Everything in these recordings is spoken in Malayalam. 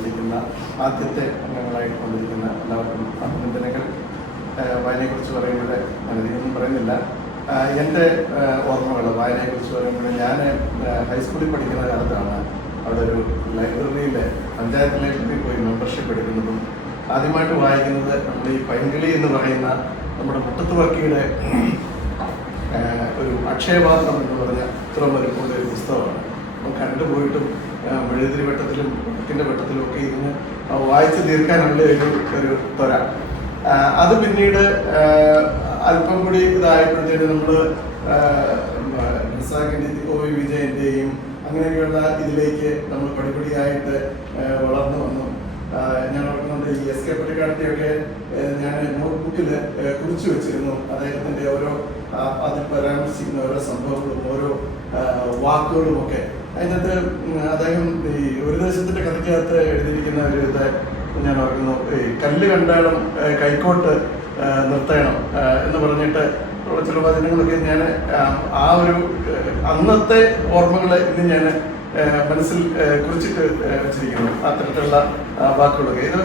വന്നിരിക്കുന്ന ആദ്യത്തെ അംഗങ്ങളായിട്ട് വന്നിരിക്കുന്ന എല്ലാവർക്കും അഭിനന്ദനങ്ങൾ. വായനയെക്കുറിച്ച് പറയുമ്പോൾ ഞാനധികമൊന്നും പറയുന്നില്ല. എൻ്റെ ഓർമ്മകൾ വായനയെക്കുറിച്ച് പറയുമ്പോൾ ഞാൻ ഹൈസ്കൂളിൽ പഠിക്കുന്ന കാലത്താണ് അവിടെ ഒരു ലൈബ്രറിയിൽ പഞ്ചായത്ത് ലൈബ്രറിയിൽ പോയി മെമ്പർഷിപ്പ് എടുക്കുന്നതും ആദ്യമായിട്ട് വായിക്കുന്നത് നമ്മൾ ഈ പൈങ്കിളി എന്ന് പറയുന്ന നമ്മുടെ മുട്ടത്ത് വർക്കിയുടെ ഒരു അക്ഷയപാത്രം എന്ന് പറഞ്ഞ ഇത്ര വലുപ്പമുള്ള ഒരു പുസ്തകമാണ്. അപ്പം കണ്ടുപോയിട്ടും മെഴുതിരി വെട്ടത്തിലും വെട്ടിൻ്റെ വെട്ടത്തിലും ഒക്കെ ഇരുന്ന് വായിച്ച് തീർക്കാനുള്ള ഒരു ത്വര. അത് പിന്നീട് അല്പം കൂടി ഇതായപ്പോഴത്തേക്ക് നമ്മൾ OV വിജയൻ്റെയും അങ്ങനെയൊക്കെയുള്ള ഇതിലേക്ക് നമ്മൾ പടിപടിയായിട്ട് വളർന്നു വന്നു. ഞാൻ ഓർക്കുന്നുണ്ട് ഈ SK പൊറ്റക്കാടിൻ്റെയൊക്കെ ഞാൻ നോട്ട്ബുക്കിൽ കുറിച്ചു വെച്ചിരുന്നു അദ്ദേഹത്തിൻ്റെ ഓരോ അതിൽ പരാമർശിക്കുന്ന ഓരോ സംഭവങ്ങളും ഓരോ വാക്കുകളും ഒക്കെ. അതിനകത്ത് അദ്ദേഹം ഈ ഒരു ദേശത്തിൻ്റെ കഥയ്ക്കകത്ത് എഴുതിയിരിക്കുന്ന ഒരു ഇത് ഞാൻ ഓർക്കുന്നു, ഈ കല്ല് കണ്ടാലും കൈക്കോട്ട് നിർത്തണം എന്ന് പറഞ്ഞിട്ട് ഉള്ള ചില വചനങ്ങളൊക്കെ ഞാൻ ആ ഒരു അന്നത്തെ ഓർമ്മകൾ ഇന്ന് ഞാൻ മനസ്സിൽ കുറിച്ചിട്ട് വെച്ചിരിക്കുന്നു. അത്തരത്തിലുള്ള വാക്കുകളൊക്കെ ഇത്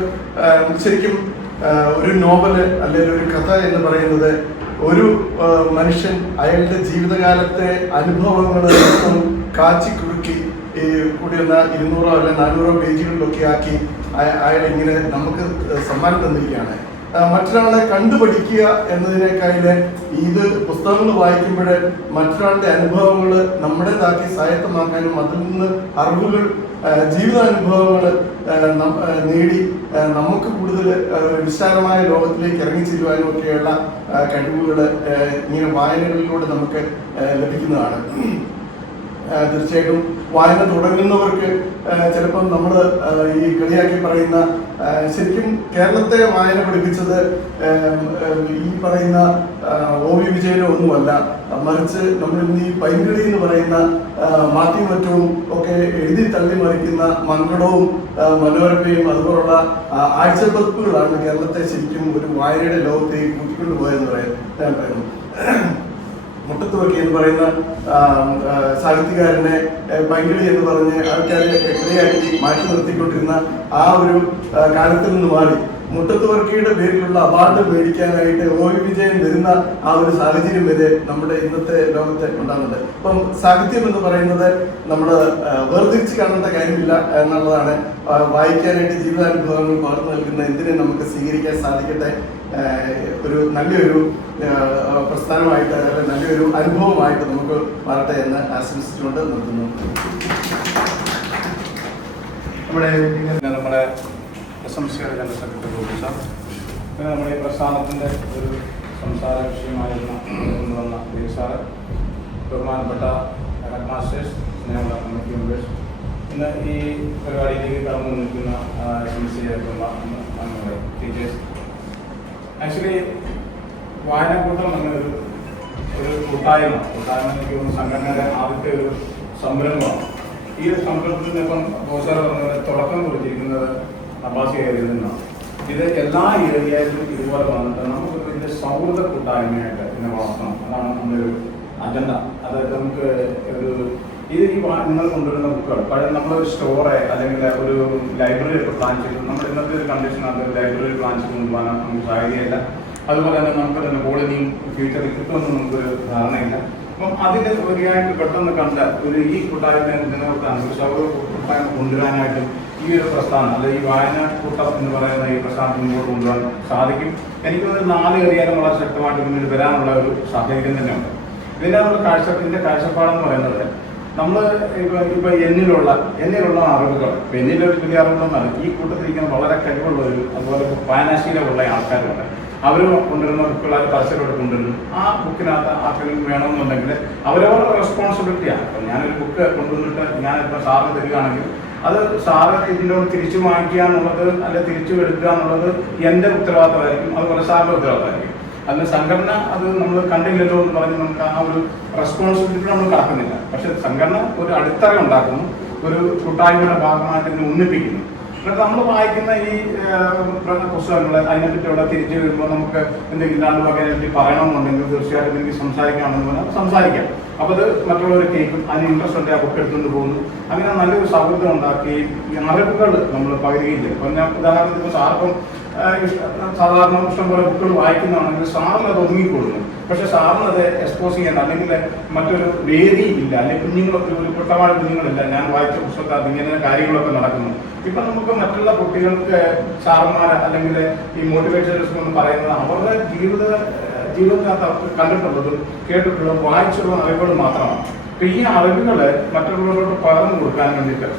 ശരിക്കും ഒരു നോവല് അല്ലെങ്കിൽ ഒരു കഥ എന്ന് പറയുന്നത് ഒരു മനുഷ്യൻ അയാളുടെ ജീവിതകാലത്തെ അനുഭവങ്ങൾ കാച്ചി കുറുക്കി കൂടി വന്ന 200 അല്ലെ 400 പേജുകളിലൊക്കെ ആക്കി അയാളിങ്ങനെ നമുക്ക് സമ്മാനം തന്നിരിക്കുകയാണ്. മറ്റൊരാളെ കണ്ടുപഠിക്കുക എന്നതിനേക്കാൾ ഇത് പുസ്തകങ്ങൾ വായിക്കുമ്പോൾ മറ്റൊരാളുടെ അനുഭവങ്ങൾ നമ്മുടേതാക്കി സ്വായത്തമാക്കാനും അതിൽ നിന്ന് അറിവുകൾ ജീവിതാനുഭവങ്ങൾ നേടി നമുക്ക് കൂടുതൽ വിശാലമായ ലോകത്തിലേക്ക് ഇറങ്ങിച്ചെല്ലുവാനും ഒക്കെയുള്ള കഴിവുകൾ ഇങ്ങനെ വായനകളിലൂടെ നമുക്ക് ലഭിക്കുന്നതാണ്. തീർച്ചയായിട്ടും വായന തുടങ്ങുന്നവർക്ക് ചിലപ്പം നമ്മൾ ഈ കളിയാക്കി പറയുന്ന ശരിക്കും കേരളത്തെ വായന പഠിപ്പിച്ചത് ഈ പറയുന്ന OV വിജയനോ ഒന്നുമല്ല, മറിച്ച് നമ്മളിന്ന് ഈ പൈങ്കിളി എന്ന് പറയുന്ന മാത്യു മറ്റവും ഒക്കെ എഴുതി തള്ളി മറിക്കുന്ന മങ്കടവും മനോരമയും അതുപോലുള്ള ആഴ്ചപ്പതിപ്പുകളാണ് കേരളത്തെ ശരിക്കും ഒരു വായനയുടെ ലോകത്തേക്ക് കൂട്ടിക്കൊണ്ടുപോയെന്ന് പറയുന്നു. മുട്ടത്ത് വർക്കി എന്ന് പറയുന്ന സാഹിത്യകാരനെ പൈങ്കിളി എന്ന് പറഞ്ഞ് ആൾക്കാരെ കളിയാക്കി മാറ്റി നിർത്തിക്കൊണ്ടിരുന്ന ആ ഒരു കാലത്തിൽ നിന്ന് മാറി മുട്ടത്ത് വർക്കിയുടെ പേരിലുള്ള അവാർഡ് മേടിക്കാനായിട്ട് OV വിജയൻ വരുന്ന ആ ഒരു സാഹചര്യം വരെ നമ്മുടെ ഇന്നത്തെ ലോകത്തെ ഉണ്ടാകുന്നത്. അപ്പം സാഹിത്യം എന്ന് പറയുന്നത് നമ്മൾ വേർതിരിച്ച് കാണേണ്ട കാര്യമില്ല എന്നുള്ളതാണ്. വായിക്കാനായിട്ട് ജീവിതാനുഭവങ്ങൾ പകർന്നു നൽകുന്ന എന്തിനെ നമുക്ക് സ്വീകരിക്കാൻ സാധിക്കട്ടെ. ഒരു നല്ലൊരു പ്രസ്ഥാനമായിട്ട് അല്ലെങ്കിൽ നല്ലൊരു അനുഭവമായിട്ട് നമുക്ക് മാറട്ടെ എന്ന് ആശംസിച്ചുകൊണ്ട് നിർത്തുന്നു. നമ്മുടെ SMC ജനറൽ സെക്രട്ടറി സാർ, പിന്നെ നമ്മുടെ ഈ പ്രസ്ഥാനത്തിൻ്റെ ഒരു സംസാര വിഷയമായിരുന്ന വന്ന സാറ്, ബഹുമാനപ്പെട്ട ഹെഡ് മാസ്റ്റേഴ്സ്, സ്നേഹമുള്ള കമ്മിറ്റി മെമ്പേഴ്സ്, ഇന്ന് ഈ പരിപാടിയിലേക്ക് കടന്നു നിൽക്കുന്ന SMC ആയിട്ടുള്ള നമ്മുടെ ടീച്ചേഴ്സ്. ആക്ച്വലി വായനക്കൂട്ടം എന്നൊരു കൂട്ടായ്മ എനിക്ക് തോന്നുന്നു സംഘടനയുടെ ആദ്യത്തെ ഒരു സംരംഭമാണ്. ഈ ഒരു സംരംഭത്തിന് ഇപ്പം ബോസാർ പറഞ്ഞത് തുടക്കം കുറിച്ചിരിക്കുന്നത് അബ്ബാസി ഏരിയയിൽ നിന്നാണ്. ഇത് എല്ലാ ഏരിയയിലും ഇതുപോലെ വന്നിട്ട് നമുക്ക് ഇതിൻ്റെ സൗഹൃദ കൂട്ടായ്മയായിട്ട് ഇതിനെ വളർത്തണം. അതാണ് നമ്മുടെ ഒരു അജണ്ട. അതായത് നമുക്ക് ഒരു ഈ നിങ്ങൾ കൊണ്ടുവരുന്ന ബുക്കുകൾ പഴയ നമ്മളൊരു സ്റ്റോറെ അല്ലെങ്കിൽ ഒരു ലൈബ്രറി ഒക്കെ പ്ലാൻ ചെയ്തു. നമ്മുടെ ഇന്നത്തെ ഒരു കണ്ടീഷനകത്ത് ലൈബ്രറി പ്ലാൻ ചെയ്ത് കൊണ്ടുപോകാൻ നമുക്ക് സാധ്യതയില്ല. അതുപോലെ തന്നെ നമുക്ക് തന്നെ പോളിനിയും ഫ്യൂച്ചറിൽ കിട്ടുമെന്ന് നമുക്കൊരു ധാരണയില്ല. അപ്പം അതിൻ്റെ ഒരുയായിട്ട് പെട്ടെന്ന് കണ്ട ഒരു ഈ കൂട്ടായ്മ നിലനിർത്താൻ ഒരു സൗഹൃദ കൂട്ടായ്മ കൊണ്ടുവരാനായിട്ടും ഈ ഒരു പ്രസ്ഥാനം അല്ലെങ്കിൽ ഈ വായന കൂട്ടം എന്ന് പറയുന്ന ഈ പ്രസ്ഥാനം മുമ്പോട്ട് കൊണ്ടുപോകാൻ സാധിക്കും. എനിക്ക് തോന്നുന്നു 4 ഏരിയയിലും വളരെ ശക്തമായിട്ട് മുന്നിൽ വരാനുള്ള ഒരു സാഹചര്യം തന്നെയുണ്ട്. ഇതിൻ്റെ കാഴ്ചപ്പാടെന്ന് പറയുന്നത് നമ്മൾ ഇപ്പൊ എന്നിലുള്ള അറിവുകൾ, ഇപ്പം എന്നിലൊരു വലിയ അറിവുകളൊന്നാണ്. ഈ കൂട്ടത്തിരിക്കുന്ന വളരെ കഴിവുള്ളവരും അതുപോലെ വായനാശീലമുള്ള ആൾക്കാരുണ്ട്. അവർ കൊണ്ടുവരുന്ന ബുക്കുകൾ അത് പരസ്യത്തോടെ കൊണ്ടുവരുന്നു. ആ ബുക്കിനകത്ത് ആർക്കെങ്കിലും വേണമെന്നുണ്ടെങ്കിൽ അവരവരുടെ റെസ്പോൺസിബിലിറ്റിയാണ്. അപ്പം ഞാനൊരു ബുക്ക് കൊണ്ടുവന്നിട്ട് ഞാനിപ്പോൾ സാറിന് തരികയാണെങ്കിൽ അത് സാറ് ഇതിനോട് തിരിച്ചു വാങ്ങിക്കുക എന്നുള്ളത് അല്ലെ തിരിച്ചു എടുക്കുക എന്നുള്ളത് എൻ്റെ ഉത്തരവാദിത്തമായിരിക്കും, അതുപോലെ സാറിൻ്റെ ഉത്തരവാദിത്തമായിരിക്കും. അതിന് സംഘടന അത് നമ്മൾ കണ്ടില്ലല്ലോ എന്ന് പറഞ്ഞ് നമുക്ക് ആ ഒരു റെസ്പോൺസിബിലിറ്റി നമ്മൾ കടക്കുന്നില്ല. പക്ഷെ സംഘടന ഒരു അടിത്തറ ഉണ്ടാക്കുന്നു, ഒരു കൂട്ടായ്മയുടെ ഭാഗമായിട്ട് ഇതിനെ ഒന്നിപ്പിക്കുന്നു. എന്നിട്ട് നമ്മൾ വായിക്കുന്ന ഈ പുസ്തകങ്ങൾ അതിനെപ്പറ്റിയുള്ള തിരിച്ചു വരുമ്പോൾ നമുക്ക് എന്തെങ്കിലും 2 വക അതിനെപ്പറ്റി പറയണമെന്നുണ്ടെങ്കിൽ തീർച്ചയായിട്ടും എനിക്ക് സംസാരിക്കാമെന്ന് പറഞ്ഞാൽ സംസാരിക്കാം. അപ്പോൾ അത് മറ്റുള്ളവർ കേൾക്കും, അതിന് ഇൻട്രസ്റ്റ് ഉണ്ട്, ആ ബുക്ക് എടുത്തുകൊണ്ട് പോകുന്നു. അങ്ങനെ നല്ലൊരു സൗഹൃദം ഉണ്ടാക്കുകയും ഈ അറിവുകൾ നമ്മൾ പകരുകയും ചെയ്യും. അപ്പം ഞാൻ ഉദാഹരണത്തിന് സാർക്കും സാധാരണ ഇഷ്ടംപോലെ ബുക്കുകൾ വായിക്കുന്നതാണെങ്കിൽ സാറിന് അത് ഒതുങ്ങിക്കൊള്ളുന്നു. പക്ഷെ സാറിന് അത് എക്സ്പോസ് ചെയ്യാൻ അല്ലെങ്കിൽ മറ്റൊരു വേദിയില്ല, അല്ലെങ്കിൽ കുഞ്ഞുങ്ങളൊക്കെ ഒരു കുട്ടമായ കുഞ്ഞുങ്ങളില്ല. ഞാൻ വായിച്ച പുസ്തകത്തിൽ ഇങ്ങനെ കാര്യങ്ങളൊക്കെ നടക്കുന്നു. ഇപ്പം നമുക്ക് മറ്റുള്ള കുട്ടികൾക്ക് സാറന്മാർ അല്ലെങ്കിൽ ഈ മോട്ടിവേഷൻസ് എന്ന് പറയുന്നത് അവരുടെ ജീവിതത്തിനകത്ത് അവർക്ക് കണ്ടിട്ടുള്ളതും കേട്ടിട്ടുള്ളതും വായിച്ചുള്ള അറിവുകൾ മാത്രമാണ്. അപ്പം ഈ അറിവുകൾ മറ്റുള്ളവരോട് പകർന്നു കൊടുക്കാൻ വേണ്ടിയിട്ട്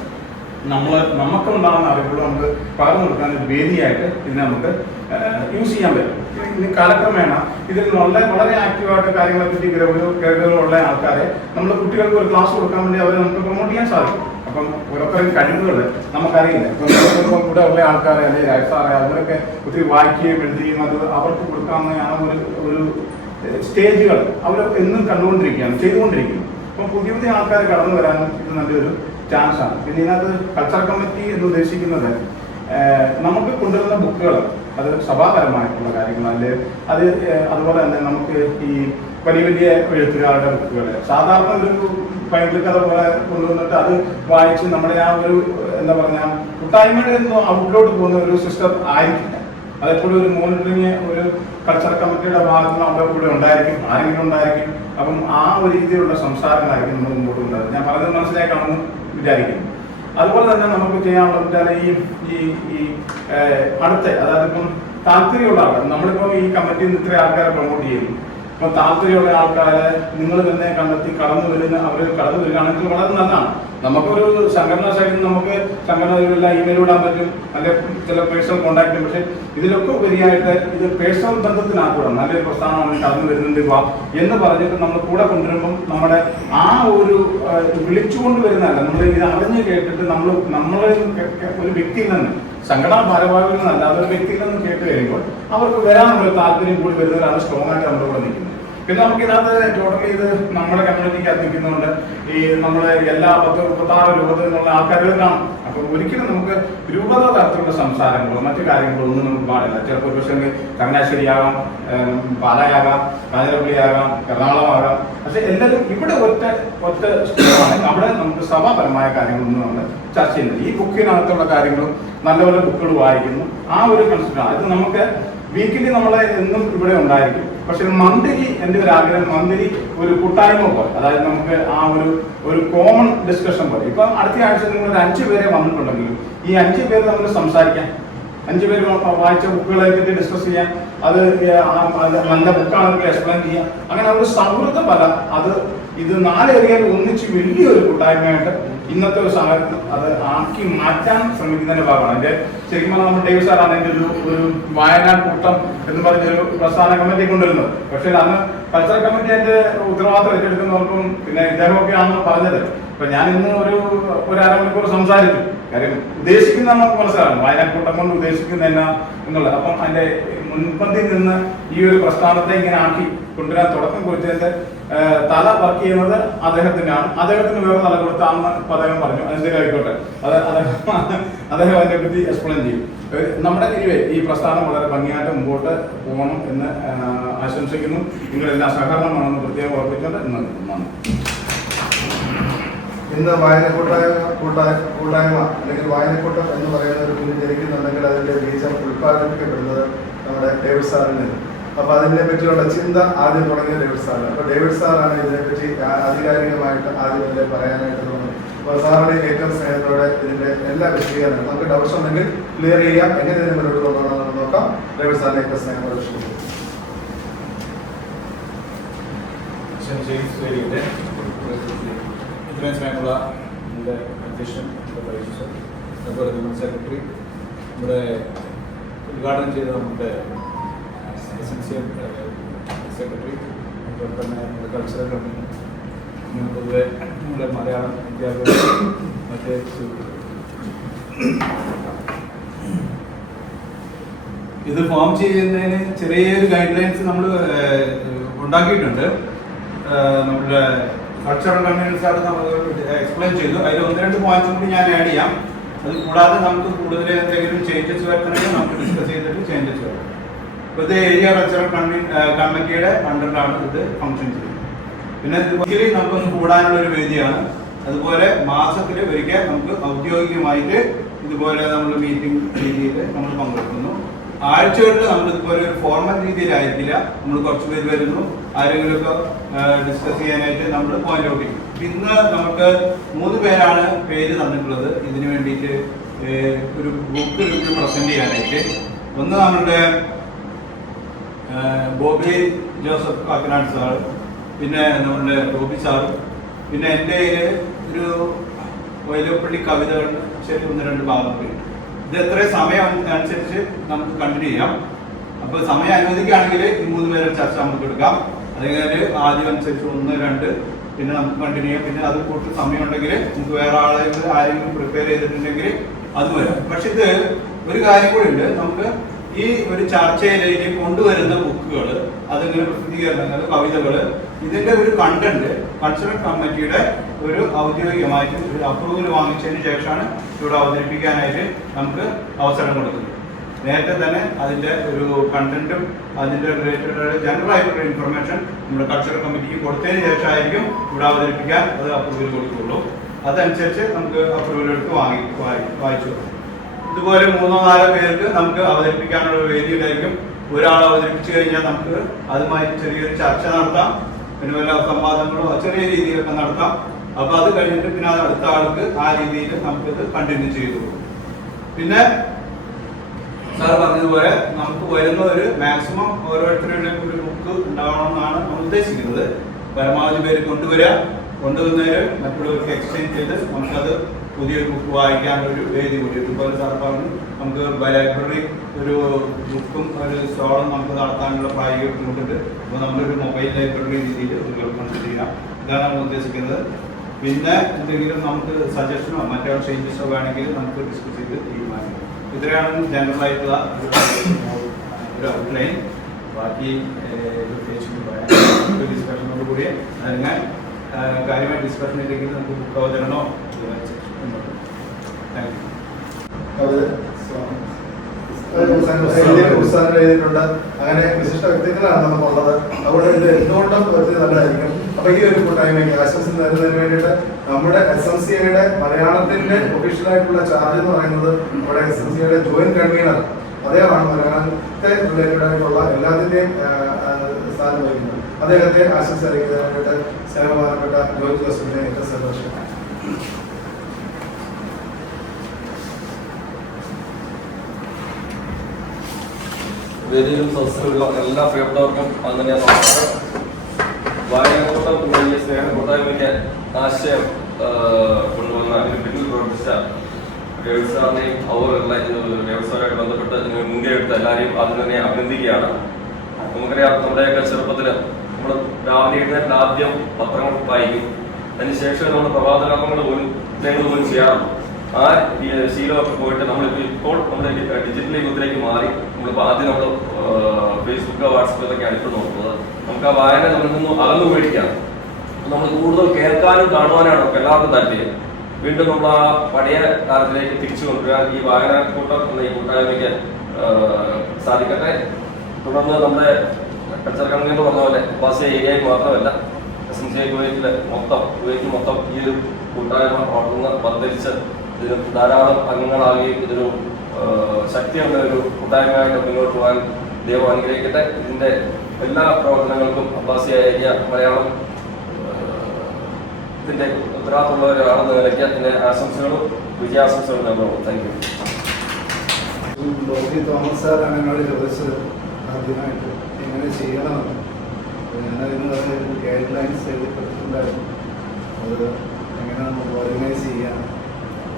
നമുക്കുണ്ടാകുന്ന അറിവുകൾ നമുക്ക് പകർന്നു കൊടുക്കാൻ ഒരു വേദിയായിട്ട് ഇതിനെ നമുക്ക് യൂസ് ചെയ്യാൻ പറ്റും. ഇനി കാലക്രമേണ ഇതിൽ വളരെ ആക്റ്റീവായിട്ട് കാര്യങ്ങളെ പറ്റി ഗ്രഹങ്ങളുള്ള ആൾക്കാരെ നമ്മൾ കുട്ടികൾക്ക് ഒരു ക്ലാസ് കൊടുക്കാൻ വേണ്ടി അവരെ നമുക്ക് പ്രൊമോട്ട് ചെയ്യാൻ സാധിക്കും. അപ്പം ഓരോരുത്തരും കഴിവുകൾ നമുക്കറിയില്ല. ഇപ്പം ഇവിടെ ഉള്ള ആൾക്കാരെ അല്ലെങ്കിൽ രാജസാറെ അവരൊക്കെ ഒത്തിരി വായിക്കുകയും എഴുതുകയും അത് അവർക്ക് കൊടുക്കാവുന്ന ഒരു സ്റ്റേജുകൾ അവർ എന്നും കണ്ടുകൊണ്ടിരിക്കുകയാണ്, ചെയ്തുകൊണ്ടിരിക്കുന്നു. അപ്പം പുതിയ പുതിയ ആൾക്കാർ കടന്നു വരാനും ഇത് നല്ലൊരു ചാൻസാണ്. പിന്നെ ഇതിനകത്ത് കൾച്ചറൽ കമ്മിറ്റി എന്ന് ഉദ്ദേശിക്കുന്നത് നമുക്ക് കൊണ്ടുവരുന്ന ബുക്കുകൾ അത് സഭാപരമായിട്ടുള്ള കാര്യങ്ങൾ അല്ലെ അത് അതുപോലെ തന്നെ നമുക്ക് ഈ വലിയ വലിയ എഴുത്തുകാരുടെ ബുക്കുകൾ സാധാരണ ഒരു പൈതൃക കഥ പോലെ കൊണ്ടുവന്നിട്ട് അത് വായിച്ച് നമ്മുടെ ആ ഒരു എന്താ പറയുക കൂട്ടായ്മയുടെ ഒന്നും ഔട്ടിലോട്ട് പോകുന്ന ഒരു സിസ്റ്റം ആയിരിക്കില്ല. അതെപ്പോഴും ഒരു മോണിറ്ററിങ് ഒരു കൾച്ചറൽ കമ്മിറ്റിയുടെ ഭാഗത്ത് നമ്മുടെ കൂടെ ഉണ്ടായിരിക്കും, ആരെങ്കിലും ഉണ്ടായിരിക്കും. അപ്പം ആ ഒരു രീതിയിലുള്ള സംസാരങ്ങളായിരിക്കും നമ്മൾ മുമ്പോട്ട് കൊണ്ടുവരുന്നത്. ഞാൻ പറഞ്ഞത് മനസ്സിലാക്കാണെന്ന് വിചാരിക്കുന്നു. അതുപോലെ തന്നെ നമുക്ക് ചെയ്യാനുള്ളത് ഈ അടുത്ത അതായത് ഇപ്പം താല്പര്യമുള്ള ആൾക്കാർ നമ്മളിപ്പോൾ ഈ കമ്മിറ്റിയിൽ നിന്ന് ഇത്ര ആൾക്കാരെ പ്രൊമോട്ട് ചെയ്യുന്നു. അപ്പം താല്പര്യമുള്ള ആൾക്കാരെ നിങ്ങൾ തന്നെ കണ്ടെത്തി കടന്നു വരികയാണെങ്കിൽ വളരെ നല്ലതാണ്. നമുക്കൊരു സംഘടനാ സൈഡിൽ നമുക്ക് സംഘടനയിലുള്ള ഇമെയിൽ ഇടാൻ പറ്റും, അല്ലെങ്കിൽ ചില പേഴ്സണൽ കോൺടാക്ട്. പക്ഷേ ഇതിലൊക്കെ ഉപരിയായിട്ട് ഇത് പേഴ്സണൽ ബന്ധത്തിനാക്കണം. നല്ലൊരു പ്രസ്ഥാനമാണ് കടന്നു വരുന്നുണ്ട് എന്ന് പറഞ്ഞിട്ട് നമ്മൾ കൂടെ കൊണ്ടുവരുമ്പം നമ്മുടെ ആ ഒരു വിളിച്ചുകൊണ്ട് വരുന്നതല്ല, നമ്മൾ ഇത് അറിഞ്ഞ് കേട്ടിട്ട് നമ്മൾ ഒരു വ്യക്തിയിൽ നിന്ന് സംഘടനാ ഭാരവാഹികളിൽ നിന്നല്ല അതൊരു വ്യക്തിയിൽ നിന്ന് കേട്ട് കഴിയുമ്പോൾ അവർക്ക് വരാനുള്ള താല്പര്യം കൂടി വരുന്നവരാണ് സ്ട്രോങ് ആയിട്ട് നമ്മുടെ കൂടെ നിൽക്കുന്നത്. പിന്നെ നമുക്ക് ഇതിനകത്ത് ടോട്ടലി ഇത് നമ്മുടെ കമ്മ്യൂണിറ്റിക്ക് നിൽക്കുന്നുണ്ട്. ഈ നമ്മളെ എല്ലാ 10-36 രൂപത എന്നുള്ള ആൾക്കാർ കാണും. അപ്പം ഒരിക്കലും നമുക്ക് രൂപത തരത്തിലുള്ള സംസാരങ്ങളോ മറ്റു കാര്യങ്ങളോ ഒന്നും നമുക്ക് പാടില്ല. ചിലപ്പോൾ ഒരു പക്ഷേ ചങ്ങനാശ്ശേരിയാകാം, പാലായാകാം, കാഞ്ഞിരപ്പള്ളിയാകാം, എറണാകുളമാകാം. പക്ഷെ എല്ലാവരും ഇവിടെ ഒറ്റ സ്ഥലമാണ്. അവിടെ നമുക്ക് സഭാപരമായ കാര്യങ്ങളൊന്നും നമ്മൾ ചർച്ച ചെയ്യുന്നത്. ഈ ബുക്കിനകത്തുള്ള കാര്യങ്ങളും നല്ലപോലെ ബുക്കുകൾ വായിക്കുന്നു. ആ ഒരു കൺസെപ്റ്റാണ് ഇത്. നമുക്ക് വീക്കിലി നമ്മളെ എന്നും ഇവിടെ ഉണ്ടായിരിക്കും. പക്ഷെ മന്ത്ലി എൻ്റെ ഒരു ആഗ്രഹം മന്ത്ലി ഒരു കൂട്ടായ്മ പോലെ, അതായത് നമുക്ക് ആ ഒരു കോമൺ ഡിസ്കഷൻ പോലെ. ഇപ്പം അടുത്ത ആഴ്ച നിങ്ങൾ ഒരു 5 പേരെ വന്നിട്ടുണ്ടെങ്കിലും ഈ 5 പേര് നമ്മൾ സംസാരിക്കാം, 5 പേര് വായിച്ച ബുക്കുകളെ പറ്റി ഡിസ്കസ് ചെയ്യാം, അത് നല്ല ബുക്കാണെങ്കിൽ എക്സ്പ്ലെയിൻ ചെയ്യാം. അങ്ങനെ ഒരു സൗഹൃദ ഫലം അത് ഇത് 4 ഏരിയയിൽ ഒന്നിച്ച് വലിയൊരു കൂട്ടായ്മയായിട്ട് ഇന്നത്തെ ഒരു സാഹചര്യം അത് ആക്കി മാറ്റാൻ ശ്രമിക്കുന്നതിന്റെ ഭാഗമാണ്. എൻ്റെ ശരിക്കും പറഞ്ഞാൽ നമ്മൾ ഡേവിഡ് സാറാണ് എൻ്റെ ഒരു വായനാ കൂട്ടം എന്ന് പറഞ്ഞൊരു പ്രസ്ഥാന കമ്മിറ്റി കൊണ്ടുവരുന്നത്. പക്ഷേ അന്ന് കൾച്ചറൽ കമ്മിറ്റി അതിൻ്റെ ഉത്തരവാദിത്വം ഏറ്റെടുക്കുന്നവർക്കും പിന്നെ ഇദ്ദേഹമൊക്കെ ആണെന്ന് പറഞ്ഞത്. അപ്പൊ ഞാൻ ഇന്ന് ഒരു അരമണിക്കൂർ സംസാരിച്ചു. കാര്യം ഉദ്ദേശിക്കുന്ന നമുക്ക് മനസ്സിലാകും വായനാക്കൂട്ടം കൊണ്ട് ഉദ്ദേശിക്കുന്ന എന്നാ എന്നുള്ളത്. അപ്പം അതിന്റെ മുൻപന്തിയിൽ നിന്ന് ഈ ഒരു പ്രസ്ഥാനത്തെ ഇങ്ങനെ ആക്കി കൊണ്ടുവരാൻ തുടക്കം കുറിച്ചതിന്റെ തല വർക്ക് ചെയ്യുന്നത് അദ്ദേഹത്തിനാണ്. അദ്ദേഹത്തിന് വേറെ തല കൊടുത്താണെന്ന് അദ്ദേഹം പറഞ്ഞു. അതിന്റെ ആയിക്കോട്ടെ, അദ്ദേഹം അതിനെ പറ്റി എക്സ്പ്ലെയിൻ ചെയ്യും. നമ്മുടെ ഈ പ്രസ്ഥാനം വളരെ ഭംഗിയായിട്ട് മുമ്പോട്ട് പോകണം എന്ന് ആശംസിക്കുന്നു. നിങ്ങളെല്ലാം സഹകരണമാണെന്ന് പ്രത്യേകം ഉറപ്പിച്ചുകൊണ്ട് നന്ദി. ഇന്ന് കൂട്ടായ്മ അല്ലെങ്കിൽ വായനക്കൂട്ടം എന്ന് പറയുന്ന ഒരു കുഞ്ഞ് ജനിക്കുന്നുണ്ടെങ്കിൽ അതിൻ്റെ ബീജം ഉൽപ്പാദിപ്പിക്കപ്പെടുന്നത് നമ്മുടെ ഡേവിഡ് സാറിൽ നിന്ന്. അപ്പോൾ അതിനെ പറ്റിയുള്ള ചിന്ത ആദ്യം തുടങ്ങിയ ഡേവിഡ് സാറാണ്. അപ്പോൾ ഡേവിഡ് സാറാണ് ഇതിനെപ്പറ്റി ആധികാരികമായിട്ട് ആദ്യം ഇതിനെ പറയാനായിട്ട് തോന്നുന്നത്. അപ്പോൾ സാറിന്റെ ഏറ്റവും സ്നേഹത്തോടെ ഇതിന്റെ എല്ലാ വിശദീകരണങ്ങളും നമുക്ക് ഡൗട്ട്സ് ഉണ്ടെങ്കിൽ ക്ലിയർ ചെയ്യാം. എങ്ങനെ ഇതിനെ മുന്നോട്ട് കൊണ്ടുപോകണമെന്ന് നോക്കാം. ഡേവിഡ് സാറിന്റെ ഏറ്റവും സ്നേഹത്തോടെ വിശദീകരിക്കും. ഇത്രയും സ്നേഹമുള്ള എൻ്റെ അധ്യക്ഷൻ അതുപോലെ നമ്മുടെ സെക്രട്ടറി, ഇവിടെ ഉദ്ഘാടനം ചെയ്ത നമ്മുടെ എസൻഷ്യൽ സെക്രട്ടറി, അതുപോലെ തന്നെ നമ്മുടെ കൾച്ചറൽ കമ്മിറ്റി, പൊതുവെ നമ്മുടെ മലയാളം വിദ്യാഭ്യാസം മറ്റേ ഇത് ഫോം ചെയ്യുന്നതിന് ചെറിയൊരു ഗൈഡ് ലൈൻസ് നമ്മൾ ഉണ്ടാക്കിയിട്ടുണ്ട്. നമ്മുടെ കൾച്ചറൽ കമ്മ്യൂണിറ്റി സാർ നമ്മൾ എക്സ്പ്ലെയിൻ ചെയ്തു. അതിൽ 1-2 പോയിന്റ്സ് കൂടി ഞാൻ ആഡ് ചെയ്യാം. അത് കൂടാതെ നമുക്ക് കൂടുതൽ എന്തെങ്കിലും ചേഞ്ചസ് വരുത്തണമെങ്കിൽ നമുക്ക് ഡിസ്കസ് ചെയ്തിട്ട് ചേഞ്ചസ് വരും. ഇപ്പോൾ ഇത് ഏരിയ കൾച്ചറൽ കമ്മിറ്റിയുടെ അണ്ടറിലാണ് ഇത് ഫംഗ്ഷൻ ചെയ്യുന്നത്. പിന്നെ ഇതുപോലെ നമുക്കൊന്ന് കൂടാനുള്ള ഒരു വേദിയാണ്. അതുപോലെ മാസത്തിൽ ഒരിക്കൽ നമുക്ക് ഔദ്യോഗികമായിട്ട് ഇതുപോലെ നമ്മൾ മീറ്റിംഗ് രീതിയിൽ നമ്മൾ പങ്കെടുക്കുന്നു. ആഴ്ചകളിൽ നമ്മൾ ഇതുപോലെ ഒരു ഫോർമൽ രീതിയിലായിരിക്കില്ല, നമ്മൾ കുറച്ച് പേര് വരുന്നു, ആരെങ്കിലുമൊക്കെ ഡിസ്കസ് ചെയ്യാനായിട്ട് നമ്മൾ പോയിന്റ് ഔട്ട് ചെയ്യും. ഇന്ന് നമുക്ക് 3 പേരാണ് പേര് തന്നിട്ടുള്ളത് ഇതിനു വേണ്ടിയിട്ട് ഒരു ബുക്ക് റിവ്യൂ പ്രസന്റ് ചെയ്യാനായിട്ട്. ഒന്ന് നമ്മളുടെ ബോബി ജോസഫ് കാക്കനാട് സാർ, പിന്നെ നമ്മളുടെ ബോബി സാറും, പിന്നെ എൻ്റെ ഒരു വൈലോപ്പള്ളി കവിതകൾ ശരി 1-2 ഭാഗങ്ങൾ. ഇത് എത്ര സമയം അനുസരിച്ച് നമുക്ക് കണ്ടിന്യൂ ചെയ്യാം. അപ്പോൾ സമയം അനുവദിക്കുകയാണെങ്കിൽ ഈ 3 പേരുടെ ചർച്ച നമുക്ക് എടുക്കാം. അല്ലെങ്കിൽ ആദ്യം അനുസരിച്ച് 1-2 പിന്നെ നമുക്ക് കണ്ടിന്യൂ ചെയ്യാം. പിന്നെ അത് കൂടുതൽ സമയം ഉണ്ടെങ്കിൽ നമുക്ക് വേറെ ആരെങ്കിലും പ്രിപ്പയർ ചെയ്തിട്ടുണ്ടെങ്കിൽ അത് വരാം. പക്ഷെ ഇത് ഒരു കാര്യം കൂടി ഉണ്ട്, നമുക്ക് ഈ ഒരു ചർച്ചയിലേക്ക് കൊണ്ടുവരുന്ന ബുക്കുകൾ, അതിങ്ങനെ പ്രസിദ്ധീകരണങ്ങൾ, കവിതകൾ, ഇതിന്റെ ഒരു കണ്ടന്റ് കൾച്ചറൽ കമ്മിറ്റിയുടെ ഒരു ഔദ്യോഗികമായിട്ട് ഒരു അപ്രൂവൽ വാങ്ങിച്ചതിന് ശേഷമാണ് ഇവിടെ അവതരിപ്പിക്കാനായിട്ട് നമുക്ക് അവസരം കൊടുക്കുന്നത്. നേരത്തെ തന്നെ അതിന്റെ ഒരു കണ്ടന്റും അതിന്റെ റിലേറ്റഡ് ജനറൽ ആയിട്ടുള്ള ഇൻഫർമേഷൻ നമ്മുടെ കൾച്ചറൽ കമ്മിറ്റിക്ക് കൊടുത്തതിന് ശേഷമായിരിക്കും ഇവിടെ അവതരിപ്പിക്കാൻ അത് അപ്രൂവൽ കൊടുക്കുകയുള്ളൂ. അതനുസരിച്ച് നമുക്ക് അപ്രൂവൽ എടുത്ത് വായിച്ചു. ഇതുപോലെ 3-4 പേർക്ക് നമുക്ക് അവതരിപ്പിക്കാനുള്ള ഒരു വേദി ഉണ്ടായിരിക്കും. ഒരാൾ അവതരിപ്പിച്ചു കഴിഞ്ഞാൽ നമുക്ക് അതുമായി ചെറിയൊരു ചർച്ച നടത്താം, പിന്നെ വല്ല സംവാദങ്ങളോ ചെറിയ രീതിയിലൊക്കെ നടത്താം. അപ്പൊ അത് കഴിഞ്ഞിട്ട് പിന്നെ അത് അടുത്ത ആൾക്ക് ആ രീതിയിൽ നമുക്കിത് കണ്ടിന്യൂ ചെയ്തു പോകും. പിന്നെ സാർ പറഞ്ഞതുപോലെ നമുക്ക് വരുന്ന ഒരു മാക്സിമം ഓരോരുത്തരുടെയും ഒരു ബുക്ക് ഉണ്ടാവണമെന്നാണ് നമ്മൾ ഉദ്ദേശിക്കുന്നത്. പരമാവധി പേര് കൊണ്ടുവന്നവര് മറ്റുള്ളവർക്ക് എക്സ്ചേഞ്ച് ചെയ്ത് നമുക്കത് പുതിയൊരു ബുക്ക് വായിക്കാനൊരു വേദി കൂടി. ഇതുപോലെ സാർ പറഞ്ഞു നമുക്ക് ലൈബ്രറി ഒരു ബുക്കും ഒരു സ്റ്റോളും നമുക്ക് നടത്താനുള്ള പ്രായോഗിക ബുദ്ധിമുട്ടുണ്ട്. അപ്പോൾ നമ്മളൊരു മൊബൈൽ ലൈബ്രറി രീതിയിൽ കൺസിഡർ ചെയ്യാം. ഇതാണ് നമ്മൾ ഉദ്ദേശിക്കുന്നത്. പിന്നെ എന്തെങ്കിലും നമുക്ക് സജഷനോ മറ്റോ ചേഞ്ചസോ വേണമെങ്കിൽ നമുക്ക് ഡിസ്കസ് ചെയ്ത് തീരുമാനിക്കാം. ഇത്രയാണ് ജനറൽ ആയിട്ടുള്ള ഒരു ഔട്ട്ലൈൻ. ബാക്കി ഡിസ്കഷനോട് കൂടി അതിനാൽ കാര്യമായി ഡിസ്കഷൻ ഇല്ലെങ്കിൽ നമുക്ക് ബുക്ക് അവതരണോ എഴുതിയിട്ടുണ്ട്. അങ്ങനെ വിശിഷ്ട വ്യക്തികളാണ് നമുക്കുള്ളത്. അതുകൊണ്ട് ഇത് എന്തുകൊണ്ടും നല്ലതായിരിക്കും. അപ്പൊ ഈ ഒരു കൂട്ടായ്മയ്ക്ക് ആശംസ തരുന്നതിന് വേണ്ടിയിട്ട് നമ്മുടെ SMCA മലയാളത്തിന്റെ ഒഫീഷ്യലായിട്ടുള്ള ചാർജ് എന്ന് പറയുന്നത് നമ്മുടെ SMCA ജോയിന്റ് കൺവീനർ അദ്ദേഹമാണ്. മലയാളത്തെ റിലേറ്റഡ് ആയിട്ടുള്ള എല്ലാത്തിന്റെയും സ്ഥാനം വഹിക്കുന്നത്. അദ്ദേഹത്തെ ആശംസ അറിയിക്കുന്നതിനായിട്ട് സേവനപ്പെട്ട ജോർജ് ജോസഫിനെ ഏറ്റവും സന്തോഷം. വേദിയിലും സദസ്സിലുള്ള എല്ലാ പ്രിയപ്പെട്ടവർക്കും അത് തന്നെയാണ് നമസ്കാരം. വായനക്കൂട്ടം വലിയ സ്നേഹം കൂട്ടായ്മയ്ക്ക് ആശയം കൊണ്ടുവന്ന അതിന് പിന്നിൽ പ്രവർത്തിച്ച ഡേവിഡ് സാറിനെയും അതുപോലുള്ള ഡേവിഡ് സാറുമായിട്ട് ബന്ധപ്പെട്ട് ഇതിന് മുൻകൈ എടുത്ത എല്ലാവരെയും അതിന് തന്നെ അഭിനന്ദിക്കുകയാണ്. നമുക്കറിയാം, നമ്മുടെയൊക്കെ ചെറുപ്പത്തിൽ നമ്മൾ രാവിലെ എഴുന്നേറ്റ് ആദ്യം പത്രങ്ങൾ വായിക്കും. അതിനുശേഷം നമ്മൾ പ്രഭാതകർമ്മങ്ങൾ പോലും ചെയ്യാറുണ്ട്. ആ ശീലമൊക്കെ പോയിട്ട് ഇപ്പോൾ നമ്മുടെ ഡിജിറ്റൽ യുഗത്തിലേക്ക് മാറി. നമ്മളിപ്പോൾ ആദ്യം നമ്മൾ ഫേസ്ബുക്ക് വാട്സപ്പിലൊക്കെയാണ് ഇപ്പോൾ നോക്കുന്നത്. നമുക്ക് ആ വായന നമ്മളിൽ നിന്നും അകന്നു മേടിക്കാം. നമ്മൾ കൂടുതൽ കേൾക്കാനും കാണുവാനാണ് നമുക്ക് എല്ലാവർക്കും താല്പര്യം. വീണ്ടും നമ്മൾ ആ പഴയ കാലത്തിലേക്ക് തിരിച്ചു കൊണ്ടുവരാൻ ഈ വായനക്കൂട്ടം എന്ന ഈ കൂട്ടായ്മയ്ക്ക് സാധിക്കട്ടെ. തുടർന്ന് നമ്മുടെ കൾച്ചർ കമ്പനി എന്ന് പറഞ്ഞ പോലെ ബാസിയ ഏരിയയിൽ മാത്രമല്ല SMCA കുവൈറ്റിൽ മൊത്തം ഈ ഒരു കൂട്ടായ്മ വളർന്ന് പന്തലിച്ച് ഇതിന് ധാരാളം അംഗങ്ങളാകുകയും ഇതൊരു ശക്തിയുള്ള ഒരു കൂട്ടായ്മയായിട്ട് മുന്നോട്ട് പോകാൻ ദൈവം അനുഗ്രഹിക്കട്ടെ. ഇതിന്റെ എല്ലാ പ്രവർത്തനങ്ങൾക്കും അബ്ബാസിയ ഏരിയ മലയാളം ഇതിന്റെ ഉത്തരവാദിത്തമുള്ള ഒരാളെന്ന നിലയ്ക്ക് അതിന്റെ ആശംസകളും വിജയാശംസകളും നൽകുന്നു. Thank you. ബോബി തോമസ് സാറാണ് എന്നോട് ചോദിച്ചത് ആദ്യമായിട്ട് എങ്ങനെ ചെയ്യണമെന്ന്. ഞാനതിന് ഗൈഡ് ലൈൻസ് എഴുതി കൊടുത്തിട്ടുണ്ടായിരുന്നു. അത് എങ്ങനെ നമുക്ക് ഓർഗനൈസ് ചെയ്യാം,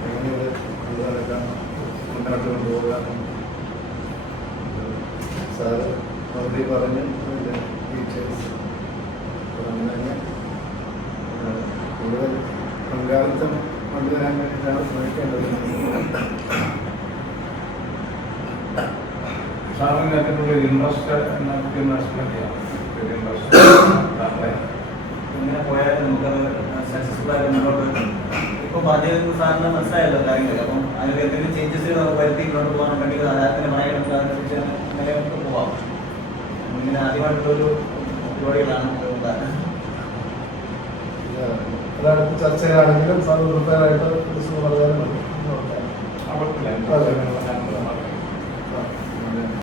എങ്ങനെ ഇത് നടക്കാം, മുന്നോട്ട് കൊണ്ടുപോകാം. സാറ് മറുപടി പറഞ്ഞ് അതിൻ്റെ ഡീറ്റെയിൽസ് അങ്ങനെ കൂടുതൽ പങ്കാളിത്തം കൊണ്ടുവരാൻ വേണ്ടിയിട്ടാണ് ശ്രമിക്കേണ്ടത്. സാറിന് അതിനുള്ള ഇൻട്രസ്റ്റ് എന്നൊക്കെ എക്സ്പ്ലെയിൻ ചെയ്യാം. ഇങ്ങനെ പോയാൽ നമുക്കത് സക്സസ്ഫുൾ ആയിട്ട് മുന്നോട്ട് ഇപ്പോൾ പറഞ്ഞത് സാറിന് മനസ്സിലായല്ലോ കാര്യങ്ങൾ. അപ്പം അതിൽ എന്തെങ്കിലും ചേഞ്ചസ് വരുത്തി മുന്നോട്ട് പോകാനുണ്ടെങ്കിൽ അതിനെ പറയണമെങ്കിൽ അതനുസരിച്ച് നിലനിൽക്ക് പോവാം. ഇങ്ങനെ ആദ്യമായിട്ടുള്ളൊരു പരിപാടികളാണ് ഉണ്ടാകുന്നത്. അതടുത്ത് ചർച്ചയിലാണെങ്കിലും സാർ പ്രിപ്പയർ ആയിട്ട് പറഞ്ഞാലും മതി.